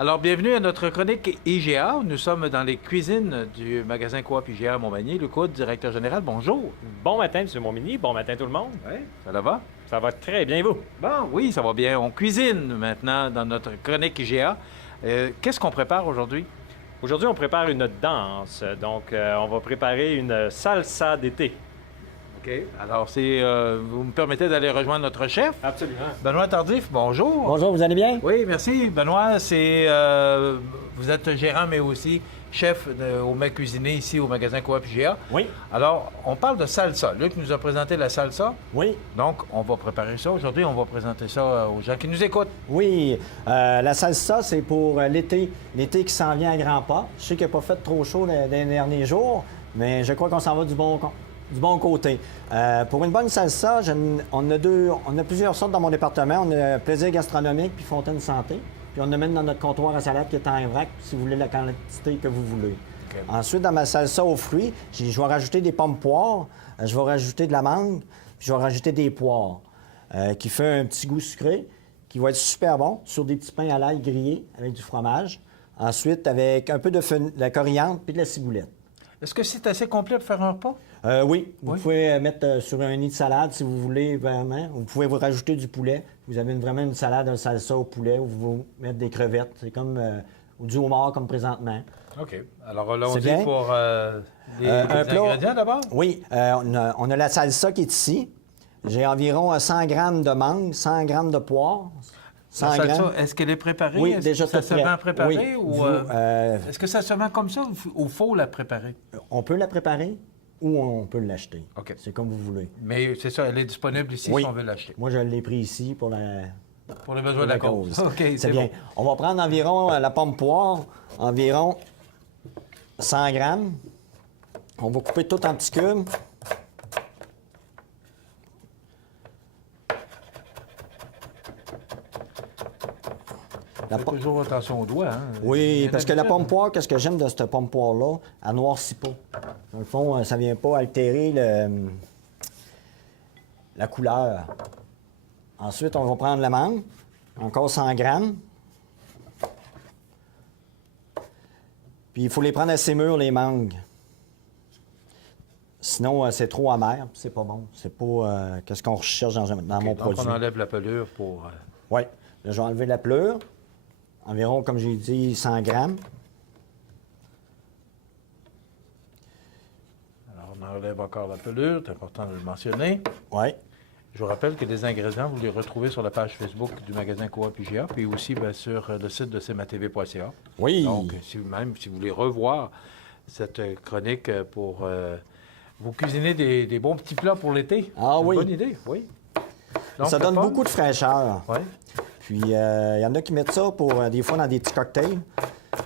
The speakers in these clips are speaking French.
Alors, bienvenue à notre chronique IGA. Nous sommes dans les cuisines du magasin Coop IGA à Montmagny. Luc Hood, directeur général, bonjour. Bon matin, M. Montminy. Bon matin, tout le monde. Oui, ça va? Ça va très bien, vous? Bon, oui, ça va bien. On cuisine maintenant dans notre chronique IGA. Qu'est-ce qu'on prépare aujourd'hui? Aujourd'hui, on prépare une danse. Donc, on va préparer une salsa d'été. OK. Alors, vous me permettez d'aller rejoindre notre chef? Absolument. Benoît Tardif, bonjour. Bonjour, vous allez bien? Oui, merci. Benoît, vous êtes gérant, mais aussi chef au mets cuisiné ici au magasin Coop IGA. Oui. Alors, on parle de salsa. Luc nous a présenté la salsa. Oui. Donc, on va préparer ça aujourd'hui. On va présenter ça aux gens qui nous écoutent. Oui. La salsa, c'est pour l'été. L'été qui s'en vient à grands pas. Je sais qu'il n'a pas fait trop chaud les derniers jours, mais je crois qu'on s'en va du bon côté. Pour une bonne salsa, on a plusieurs sortes dans mon département. On a Plaisir gastronomique puis Fontaine Santé. Puis on a même dans notre comptoir à salade qui est en vrac, si vous voulez la quantité que vous voulez. Okay. Ensuite, dans ma salsa aux fruits, je vais rajouter des pommes poires, je vais rajouter de la mangue, puis je vais rajouter des poires, qui fait un petit goût sucré, qui va être super bon, sur des petits pains à l'ail grillés avec du fromage. Ensuite, avec un peu de la coriandre puis de la ciboulette. Est-ce que c'est assez complet pour faire un repas? Oui. Vous pouvez mettre sur un nid de salade si vous voulez vraiment. Vous pouvez vous rajouter du poulet. Vous avez vraiment une salade, un salsa au poulet où vous mettez des crevettes. C'est comme ou du homard comme présentement. OK. Alors là, on dit bien. pour les ingrédients d'abord? Oui. On a la salsa qui est ici. J'ai environ 100 grammes de mangue, 100 grammes de poire. La salsa, est-ce qu'elle est préparée? Oui, déjà ça se vend préparée? Oui. Ou, est-ce que ça se vend comme ça ou faut la préparer? On peut la préparer ou on peut l'acheter. OK. C'est comme vous voulez. Mais c'est ça, elle est disponible ici si on veut l'acheter. Moi, je l'ai pris ici pour les besoins de la cause. OK, c'est bien. Bon. On va prendre environ la pomme poire, environ 100 grammes. On va couper tout en petits cubes. Faites toujours attention aux doigts. Hein? Oui, parce que la pomme poire, qu'est-ce que j'aime de cette pomme poire-là? Elle noircit pas. Dans le fond, ça vient pas altérer la couleur. Ensuite, on va prendre la mangue, encore 100 grammes. Puis il faut les prendre assez mûres, les mangues. Sinon, c'est trop amer, c'est pas bon. C'est pas qu'est-ce qu'on recherche dans mon produit. Donc, on enlève la pelure pour... Oui. Là, je vais enlever la pelure. Environ, comme j'ai dit, 100 grammes. Alors, on enlève encore la pelure. C'est important de le mentionner. Oui. Je vous rappelle que les ingrédients, vous les retrouvez sur la page Facebook du magasin Coop IGA, puis aussi bien, sur le site de cmatv.ca. Oui. Donc, si vous voulez revoir cette chronique pour vous cuisiner des bons petits plats pour l'été. Ah oui. Bonne idée, oui. Donc, ça donne beaucoup de fraîcheur. Oui. Puis, il y en a qui mettent ça pour, des fois, dans des petits cocktails.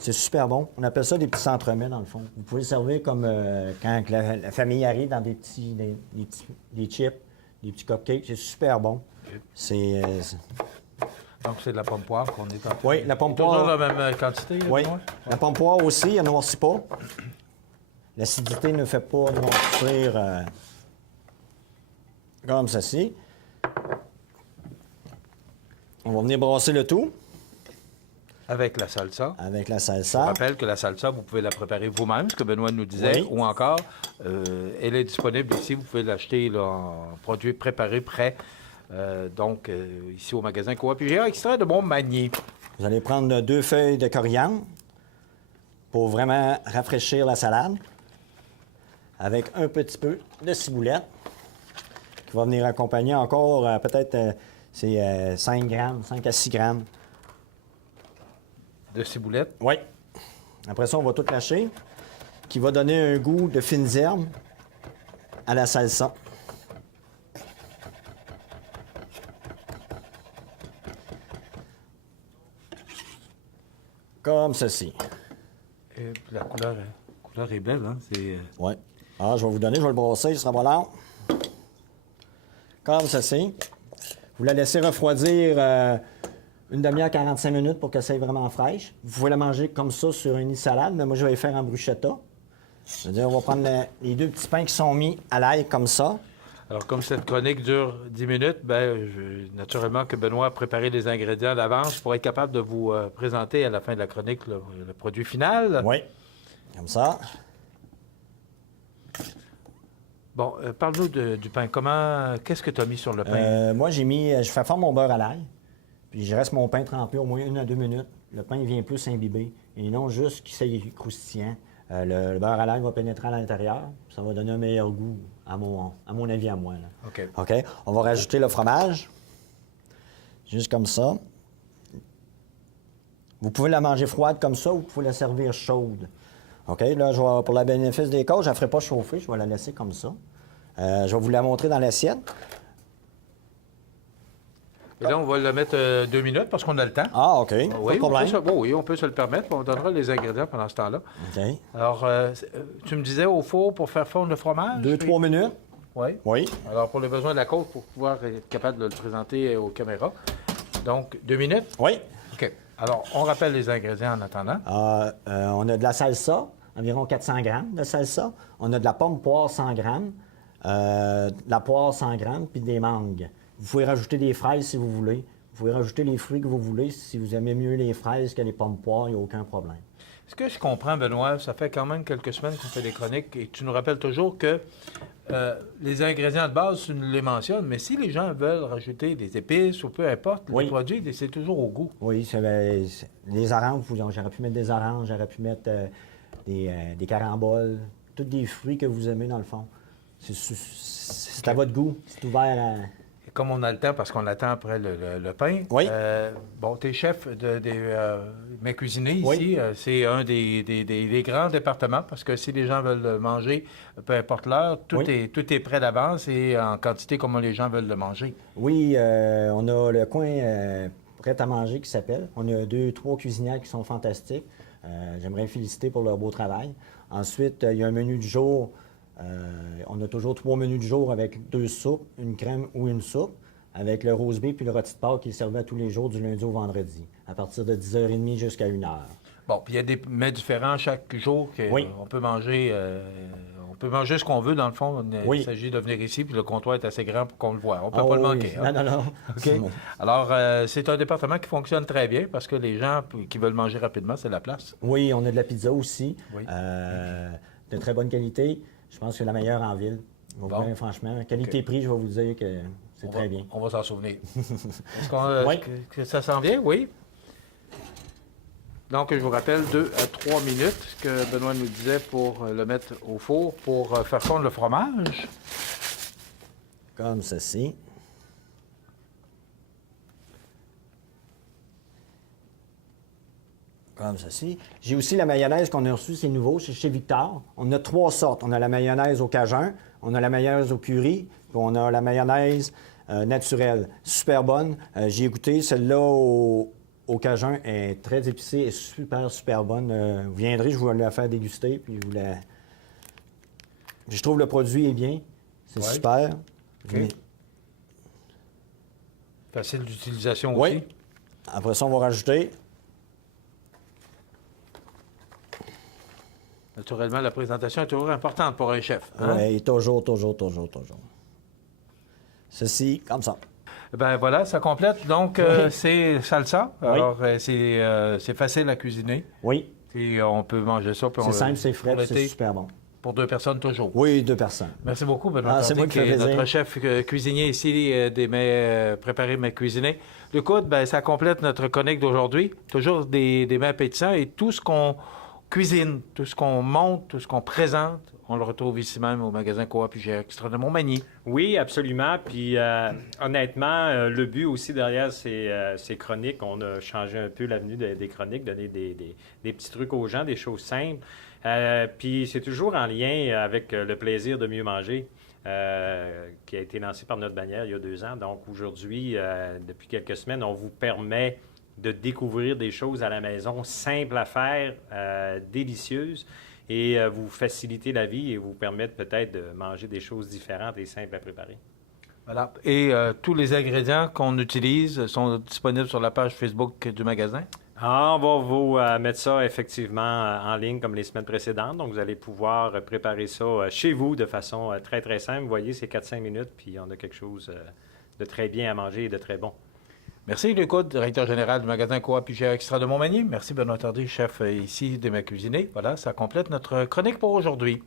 C'est super bon. On appelle ça des petits entremets, dans le fond. Vous pouvez le servir comme quand la famille arrive dans des chips, des petits cupcakes. C'est super bon. Okay. Donc, c'est de la pomme poire qu'on est en train de... Oui, la pomme poire. Toujours la même quantité? Oui. La pomme poire aussi, elle ne noircit pas. L'acidité ne fait pas noircir comme ceci. On va venir brasser le tout. Avec la salsa. Avec la salsa. Je rappelle que la salsa, vous pouvez la préparer vous-même, ce que Benoît nous disait, oui. ou encore, elle est disponible ici. Vous pouvez l'acheter en produit préparé, prêt. Ici au magasin Coop IGA, extrait de Montmagny. Vous allez prendre 2 feuilles de coriandre pour vraiment rafraîchir la salade. Avec un petit peu de ciboulette qui va venir accompagner encore peut-être... c'est 5 grammes, 5 à 6 grammes. De ciboulette? Oui. Après ça, on va tout lâcher, qui va donner un goût de fines herbes à la salsa. Comme ceci. Et la couleur est belle, hein? Oui. Alors, je vais vous donner, je vais le brasser, ce sera pas long. Comme ceci. Vous la laissez refroidir une demi-heure, 45 minutes pour qu'elle soit vraiment fraîche. Vous pouvez la manger comme ça sur une salade, mais moi, je vais les faire en bruschetta. C'est-à-dire, on va prendre les 2 petits pains qui sont mis à l'ail comme ça. Alors, comme cette chronique dure 10 minutes, naturellement que Benoît a préparé les ingrédients d'avance pour être capable de vous présenter à la fin de la chronique le produit final. Oui, comme ça. Bon, parle-nous du pain. Qu'est-ce que tu as mis sur le pain? Moi, je fais fondre mon beurre à l'ail, puis je reste mon pain trempé au moins 1 à 2 minutes. Le pain vient plus s'imbiber, et non juste qu'il soit croustillant. Le beurre à l'ail va pénétrer à l'intérieur. Ça va donner un meilleur goût, à mon avis, à moi. Là. OK. OK? On va rajouter le fromage. Juste comme ça. Vous pouvez la manger froide comme ça ou vous pouvez la servir chaude. OK? Là, pour le bénéfice des causes, je ne la ferai pas chauffer. Je vais la laisser comme ça. Je vais vous la montrer dans l'assiette. Et là, on va le mettre 2 minutes parce qu'on a le temps. Ah, OK. Pas de problème. Oui, on peut se le permettre. On donnera les ingrédients pendant ce temps-là. OK. Alors, tu me disais au four pour faire fondre le fromage? 2-3 minutes. Oui. Oui. Alors, pour les besoins de la côte, pour pouvoir être capable de le présenter aux caméras. Donc, 2 minutes? Oui. OK. Alors, on rappelle les ingrédients en attendant. On a de la salsa, environ 400 grammes de salsa. On a de la pomme poire 100 grammes, de la poire 100 grammes, puis des mangues. Vous pouvez rajouter des fraises si vous voulez. Vous pouvez rajouter les fruits que vous voulez. Si vous aimez mieux les fraises que les pommes poires, il n'y a aucun problème. Ce que je comprends, Benoît, ça fait quand même quelques semaines qu'on fait des chroniques et tu nous rappelles toujours que les ingrédients de base, tu nous les mentionnes, mais si les gens veulent rajouter des épices ou peu importe, Oui. les produits, c'est toujours au goût. Oui, les oranges, j'aurais pu mettre des oranges, j'aurais pu mettre des caramboles, tous des fruits que vous aimez dans le fond. C'est à votre goût, c'est ouvert à... Et comme on a le temps, parce qu'on attend après le pain, Oui. bon, tu es chef Mets Cuisiner ici, Oui. C'est un des grands départements, parce que si les gens veulent le manger, peu importe l'heure, tout est prêt d'avance et en quantité comme les gens veulent le manger. Oui, on a le coin prêt à manger qui s'appelle. On a 2-3 cuisinières qui sont fantastiques. J'aimerais les féliciter pour leur beau travail. Ensuite, il y a un menu du jour. On a toujours 3 menus du jour avec 2 soupes, une crème ou une soupe, avec le rose beef puis le rôti de Pâques qui est servi à tous les jours du lundi au vendredi, à partir de 10h30 jusqu'à 1h. Bon, puis il y a des mets différents chaque jour Oui. on peut manger. On peut manger ce qu'on veut, dans le fond. Oui. Il s'agit de venir ici, puis le comptoir est assez grand pour qu'on le voie. On ne peut pas le manquer. Oui. Hein? Non. OK. Alors, c'est un département qui fonctionne très bien parce que les gens qui veulent manger rapidement, c'est la place. Oui, on a de la pizza aussi, Oui. de très bonne qualité. Je pense que c'est la meilleure en ville. Bon. Franchement, qualité-prix, je vais vous dire que c'est très bien. On va s'en souvenir. Est-ce Oui. que ça s'en vient? Oui. Donc, je vous rappelle 2 à 3 minutes, ce que Benoît nous disait pour le mettre au four pour faire fondre le fromage. Comme ceci. Comme ceci. J'ai aussi la mayonnaise qu'on a reçue, c'est nouveau, c'est chez Victor. On a 3 sortes. On a la mayonnaise au cajun, on a la mayonnaise au curry, puis on a la mayonnaise naturelle. Super bonne. J'ai goûté, celle-là au cajun est très épicée et super bonne. Vous viendrez, je vais vous la faire déguster, puis je trouve le produit est bien. C'est Ouais. super. OK. Facile d'utilisation Oui. aussi. Après ça, on va rajouter. Naturellement, la présentation est toujours importante pour un chef. Hein? Oui, toujours. Ceci, comme ça. Ben voilà, ça complète. Donc, Oui. c'est salsa. Oui. Alors, c'est facile à cuisiner. Oui, Et on peut manger ça. puis c'est simple, c'est frais, pour puis c'est l'été, super bon. pour 2 personnes toujours. Oui, 2 personnes. Merci beaucoup, Benoît Ah, c'est Planté, moi qui qui fait est plaisir. notre chef cuisinier ici des mets préparés, mets cuisinés. Le coude, ben, ça complète notre chronique d'aujourd'hui. Toujours des mets appétissants et tout ce qu'on cuisine, tout ce qu'on monte, tout ce qu'on présente, on le retrouve ici même au magasin Coop IGA Extra de Montmagny. Oui, absolument. Puis honnêtement, le but aussi derrière ces chroniques, on a changé un peu l'avenue des chroniques, donner des petits trucs aux gens, des choses simples. Puis c'est toujours en lien avec le plaisir de mieux manger. Qui a été lancé par notre bannière il y a 2 ans. Donc aujourd'hui, depuis quelques semaines, on vous permet de découvrir des choses à la maison simples à faire, délicieuses, et vous faciliter la vie et vous permettre peut-être de manger des choses différentes et simples à préparer. Voilà. Et tous les ingrédients qu'on utilise sont disponibles sur la page Facebook du magasin. On va vous mettre ça effectivement en ligne comme les semaines précédentes. Donc, vous allez pouvoir préparer ça chez vous de façon très, très simple. Vous voyez, c'est 4-5 minutes, puis on a quelque chose de très bien à manger et de très bon. Merci, Luc Hood, directeur général du magasin Coop IGA Extra de Montmagny. Merci, Benoît Tardy, chef ici de Ma Cuisinée. Voilà, ça complète notre chronique pour aujourd'hui.